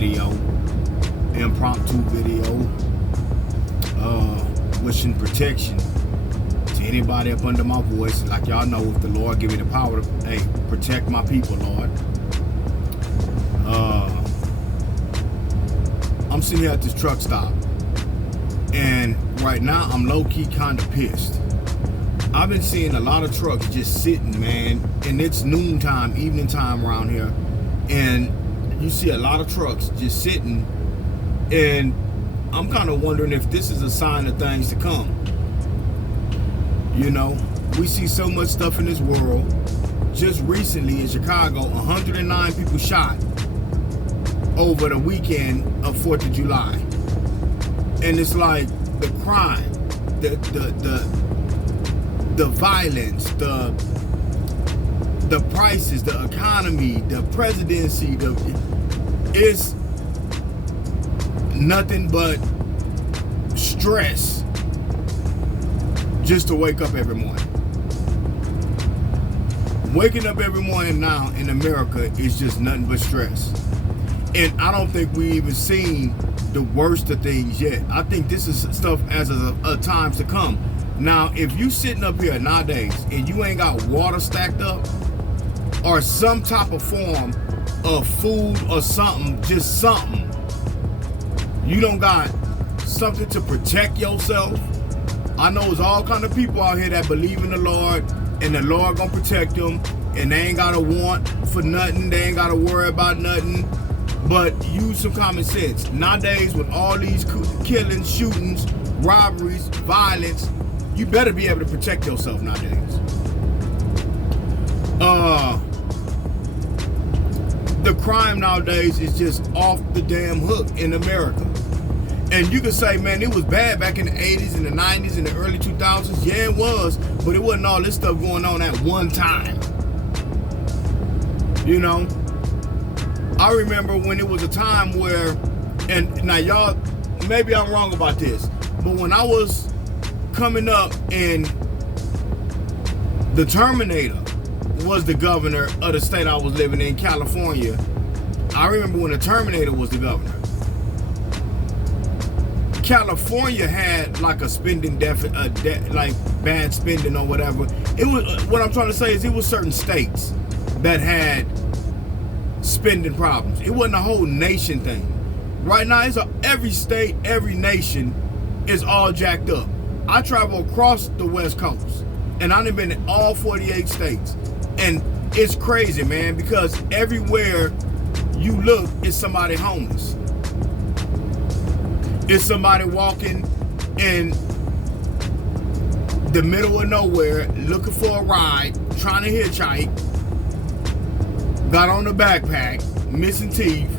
video, impromptu video, wishing protection to anybody up under my voice. Like y'all know, if the Lord give me the power to, hey, protect my people, Lord. I'm sitting here at this truck stop, and right now I'm low-key kind of pissed. I've been seeing a lot of trucks just sitting, man, and it's noontime, evening time around here, and you see a lot of trucks just sitting, and I'm kind of wondering if this is a sign of things to come. You know, we see so much stuff in this world. Just recently in Chicago, 109 people shot over the weekend of 4th of July. And it's like the crime, the violence, the prices, the economy, the presidency, it's nothing but stress just to wake up every morning. Waking up every morning now in America is just nothing but stress. And I don't think we even seen the worst of things yet. I think this is stuff as a times to come. Now, if you sitting up here nowadays and you ain't got water stacked up or some type of form of food or something, just something, you don't got something to protect yourself. I know there's all kind of people out here that believe in the Lord, and the Lord gonna protect them, and they ain't gotta want for nothing, they ain't gotta worry about nothing. But use some common sense. Nowadays, with all these killings, shootings, robberies, violence, you better be able to protect yourself nowadays. The crime nowadays is just off the damn hook in America. And you can say, man, it was bad back in the 80s and the 90s and the early 2000s. Yeah, it was, but it wasn't all this stuff going on at one time. You know? I remember when it was a time where, and now y'all, maybe I'm wrong about this, but when I was coming up and the Terminator was the governor of the state I was living in, California, I remember when the Terminator was the governor. California had like a spending deficit, like bad spending or whatever. It was, what I'm trying to say is it was certain states that had spending problems. It wasn't a whole nation thing. Right now, it's every state, every nation is all jacked up. I travel across the West Coast, and I've been in all 48 states, and it's crazy, man, because everywhere you look is somebody homeless. It's somebody walking in the middle of nowhere looking for a ride, trying to hitchhike, got on the backpack, missing teeth.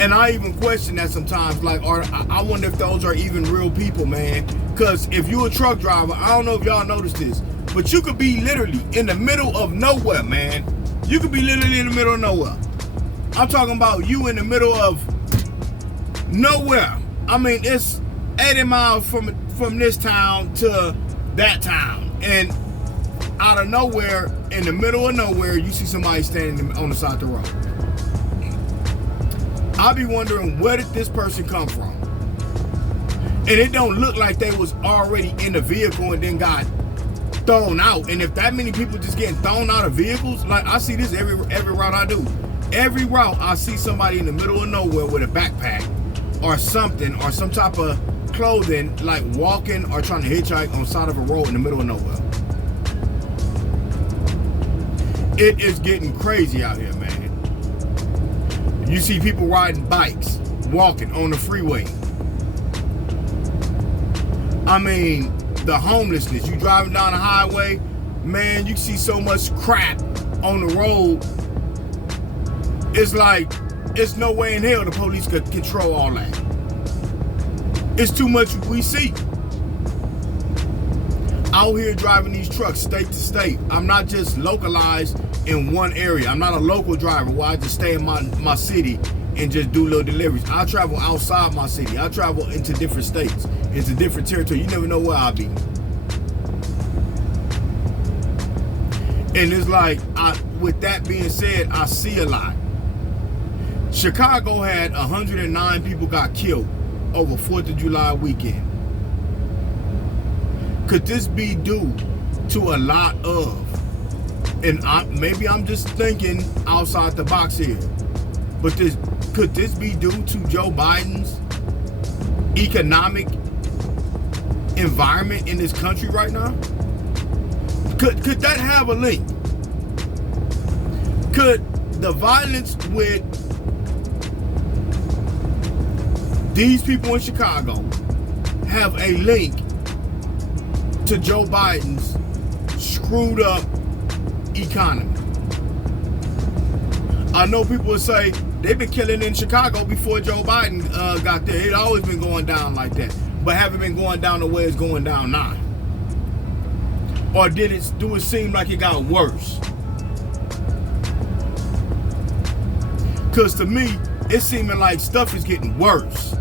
And I even question that sometimes, like, I wonder if those are even real people, man. Because if you're a truck driver, I don't know if y'all noticed this, but you could be literally in the middle of nowhere, man. You could be literally in the middle of nowhere. I'm talking about you in the middle of nowhere. I mean, it's 80 miles from this town to that town. And out of nowhere, in the middle of nowhere, you see somebody standing on the side of the road. I'll be wondering, where did this person come from? And it don't look like they was already in the vehicle and then got thrown out. And if that many people just getting thrown out of vehicles, like I see this every route I do. Every route I see somebody in the middle of nowhere with a backpack or something, or some type of clothing, like walking or trying to hitchhike on the side of a road in the middle of nowhere. It is getting crazy out here, man. You see people riding bikes, walking on the freeway. I mean, the homelessness. You driving down the highway, man, you see so much crap on the road. It's like, it's no way in hell the police could control all that. It's too much we see. Out here driving these trucks state to state. I'm not just localized in one area. I'm not a local driver where I just stay in my city and just do little deliveries. I travel outside my city. I travel into different states, into different territory. You never know where I'll be. And it's like, with that being said, I see a lot. Chicago had 109 people got killed over 4th of July weekend. Could this be due to a lot of, and maybe I'm just thinking outside the box here, but could this be due to Joe Biden's economic environment in this country right now? Could that have a link? Could the violence with these people in Chicago have a link to Joe Biden's screwed up economy? I know people will say they've been killing in Chicago before Joe Biden got there. It always been going down like that, but haven't been going down the way it's going down now. Or do it seem like it got worse? Because to me, it's seeming like stuff is getting worse.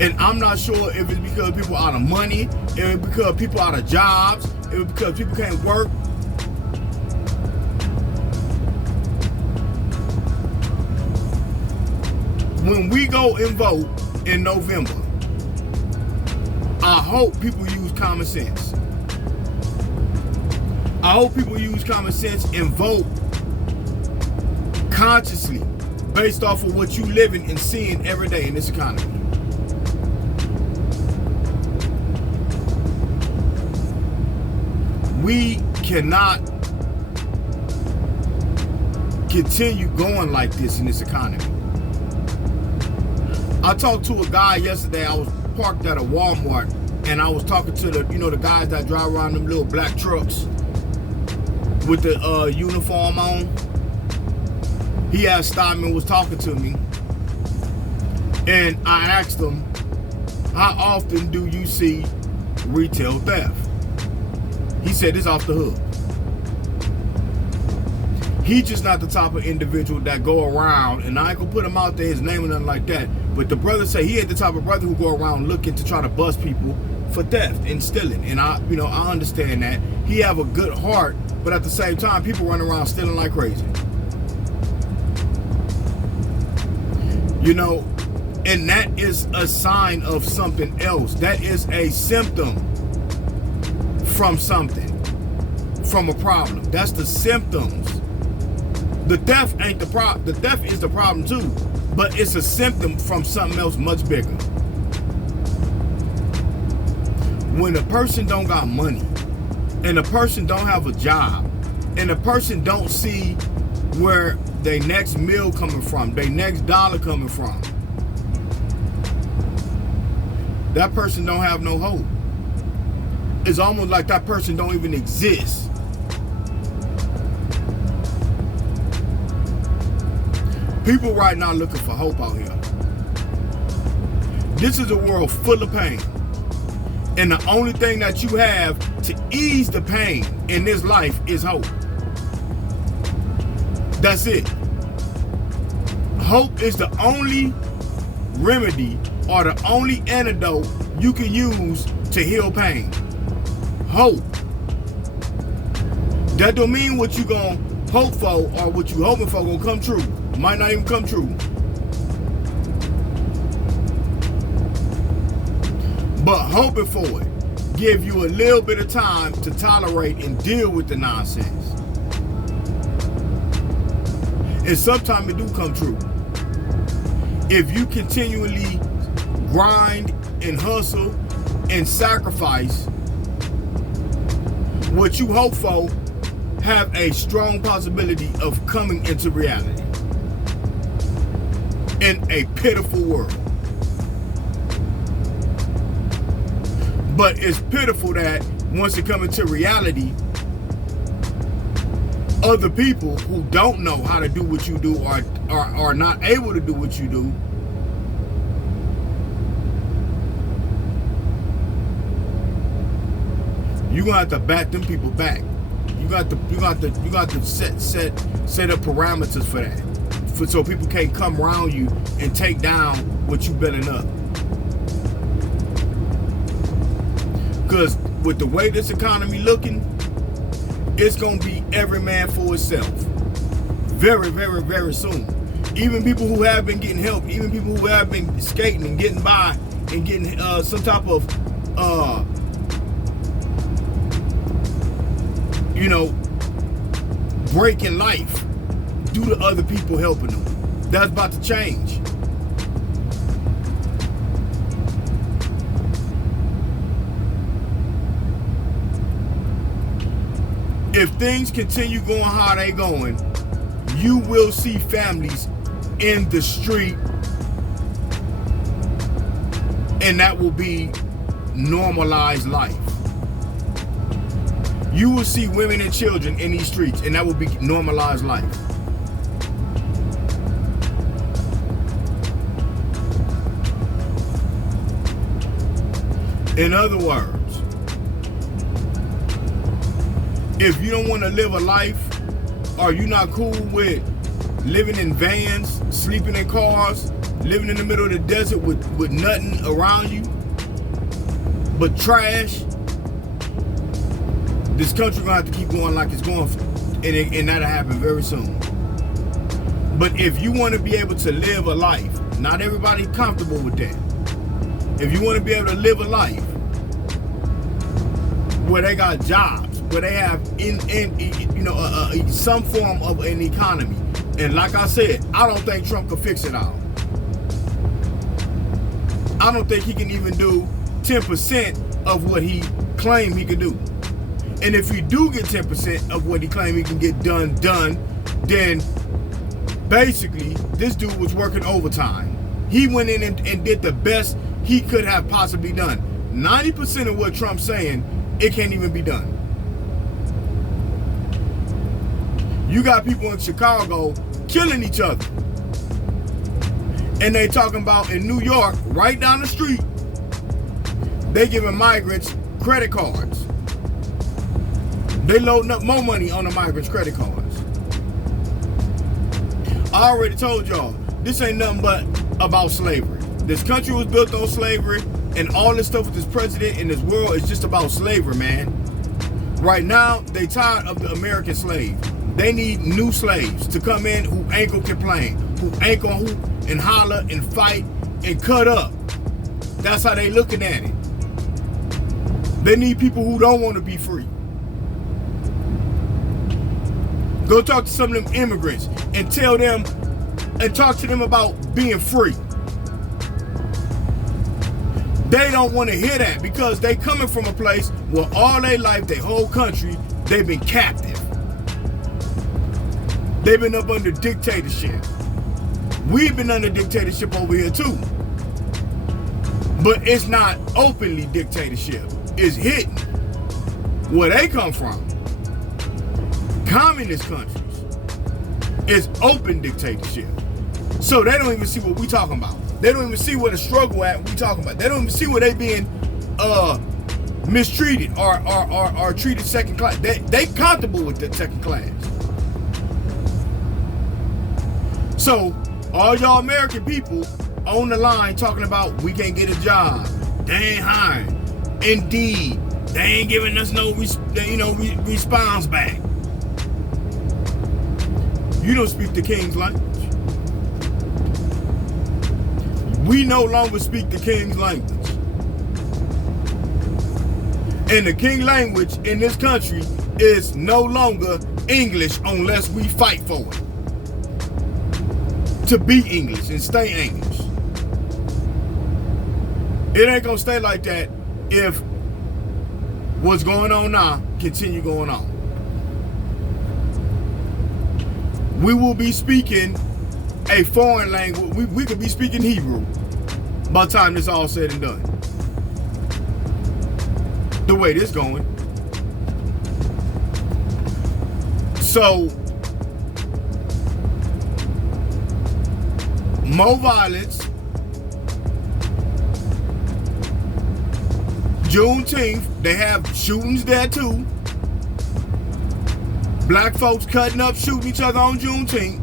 And I'm not sure if it's because people are out of money, if it's because people are out of jobs, if it's because people can't work. When we go and vote in November, I hope people use common sense. I hope people use common sense and vote consciously based off of what you living and seeing every day in this economy. We cannot continue going like this in this economy. I talked to a guy yesterday. I was parked at a Walmart and I was talking to the guys that drive around them little black trucks with the uniform on. He had stopped me and was talking to me, and I asked him, how often do you see retail theft? He said it's off the hook. He's just not the type of individual that go around, and I ain't gonna put him out there, his name or nothing like that, but the brother said he ain't the type of brother who go around looking to try to bust people for theft and stealing. And I understand that. He have a good heart, but at the same time, people run around stealing like crazy. And that is a sign of something else. That is a symptom from something, from a problem. That's the symptoms. The theft ain't the problem. The theft is the problem too, but it's a symptom from something else much bigger. When a person don't got money, and a person don't have a job, and a person don't see where their next meal coming from, their next dollar coming from, that person don't have no hope. It's almost like that person don't even exist. People right now looking for hope out here. This is a world full of pain. And the only thing that you have to ease the pain in this life is hope. That's it. Hope is the only remedy or the only antidote you can use to heal pain. Hope. That don't mean what you gonna hope for or what you hoping for gonna come true. It might not even come true. But hoping for it give you a little bit of time to tolerate and deal with the nonsense. And sometimes it do come true. If you continually grind and hustle and sacrifice, what you hope for have a strong possibility of coming into reality in a pitiful world. But it's pitiful that once it comes into reality, other people who don't know how to do what you do or are not able to do what you do, you're gonna have to bat them people back. You got to set up parameters for that, so people can't come around you and take down what you building up. Because with the way this economy looking, it's gonna be every man for himself. very, very, very soon. Even people who have been getting help, even people who have been skating and getting by and getting some type of, break in life due to other people helping them. That's about to change. If things continue going how they going, you will see families in the street, and that will be normalized life. You will see women and children in these streets, and that will be normalized life. In other words, if you don't want to live a life, or you're not cool with living in vans, sleeping in cars, living in the middle of the desert with nothing around you but trash, this country gonna have to keep going like it's going, and that'll happen very soon. But if you want to be able to live a life, not everybody's comfortable with that. If you want to be able to live a life where they got jobs, where they have some form of an economy, and like I said, I don't think Trump can fix it all. I don't think he can even do 10% of what he claimed he could do. And if he do get 10% of what he claimed he can get done, then basically this dude was working overtime. He went in and did the best he could have possibly done. 90% of what Trump's saying, it can't even be done. You got people in Chicago killing each other. And they talking about in New York, right down the street, they giving migrants credit cards. They loading up more money on the migrants' credit cards. I already told y'all, this ain't nothing but about slavery. This country was built on slavery, and all this stuff with this president in this world is just about slavery, man. Right now, they tired of the American slave. They need new slaves to come in who ain't gonna complain, who ain't gonna hoop and holler and fight and cut up. That's how they looking at it. They need people who don't want to be free. Go talk to some of them immigrants and tell them and talk to them about being free. They don't want to hear that because they coming from a place where all their life, their whole country, they've been captive. They've been up under dictatorship. We've been under dictatorship over here too. But it's not openly dictatorship. It's hidden. Where they come from, communist countries, is open dictatorship. So they don't even see what we talking about. They don't even see what the struggle at we talking about. They don't even see where they being mistreated or treated second class. They comfortable with the second class. So all y'all American people on the line talking about we can't get a job, they ain't hiring. Indeed, they ain't giving us no response back. You don't speak the King's language. We no longer speak the King's language. And the King language in this country is no longer English unless we fight for it. To be English and stay English. It ain't gonna stay like that if what's going on now continue going on. We will be speaking a foreign language. We could be speaking Hebrew by the time this all said and done. The way this going. So more violence. Juneteenth, they have shootings there too. Black folks cutting up, shooting each other on Juneteenth.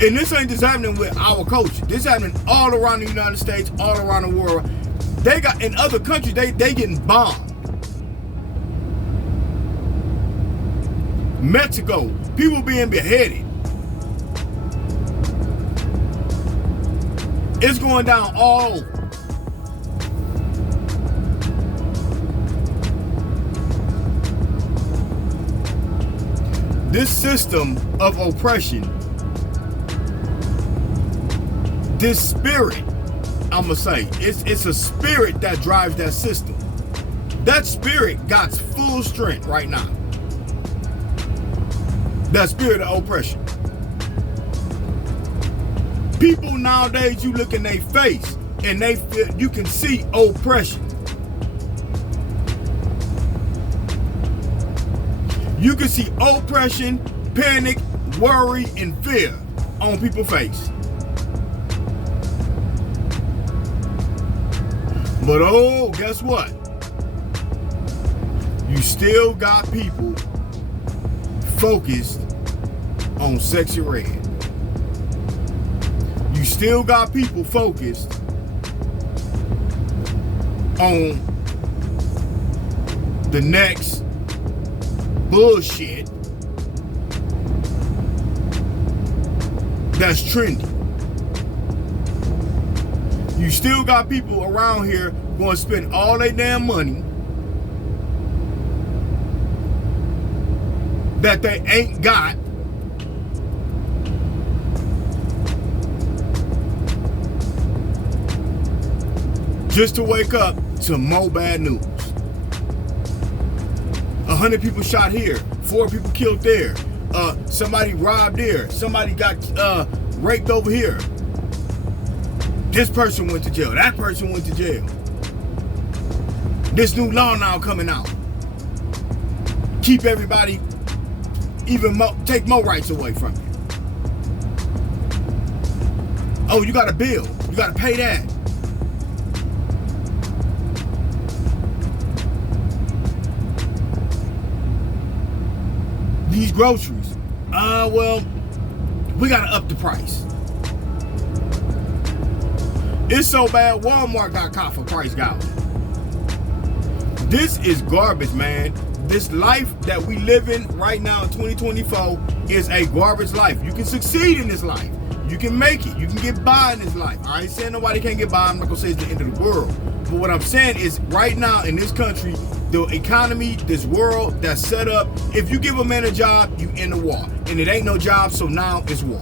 And this ain't just happening with our culture. This happening all around the United States, all around the world. They got in other countries, they getting bombed. Mexico, people being beheaded. It's going down all over. This system of oppression, this spirit, I'ma say, it's a spirit that drives that system. That spirit got full strength right now. That spirit of oppression. People nowadays, you look in their face and they feel, you can see oppression. You can see oppression, panic, worry, and fear on people's face. But oh, guess what? You still got people focused on Sexyy Red. You still got people focused on the next bullshit that's trendy. You still got people around here going to spend all their damn money that they ain't got just to wake up to more bad news. 100 people shot here, 4 people killed there, somebody robbed there, somebody got raped over here. This person went to jail, that person went to jail. This new law now coming out. Keep everybody, even more, take more rights away from you. Oh, you got a bill, you got to pay that. These groceries, well, we gotta up the price. It's so bad, Walmart got caught for price gouging. This is garbage, man. This life that we live in right now in 2024 is a garbage life. You can succeed in this life. You can make it. You can get by in this life. I ain't saying nobody can't get by. I'm not gonna say it's the end of the world. But what I'm saying is right now in this country, the economy, this world that's set up, if you give a man a job, you in the war. And it ain't no job, so now it's war.